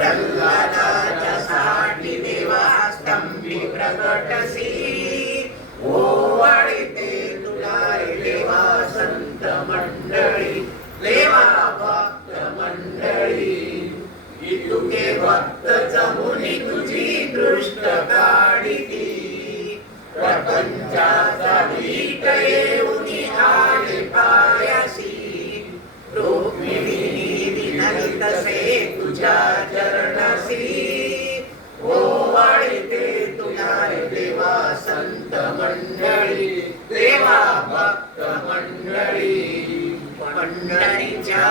प्रल्हादाच्या साठी देवा स्तंभी प्रकटसी ओवाळीते तुला रे देवा संत मंडळी देवा भक्त मंडळी इतुके भक्त जमुनी तुझी दृष्ट काढिती प्रपंचाचा वीट येऊनी आले पायासी रुक्मिणी विनवितसे तुझ्या चरणसी ओवाळीते तुला रे देवा संत मंडळी देवा भक्त मंडळी पंढरीच्या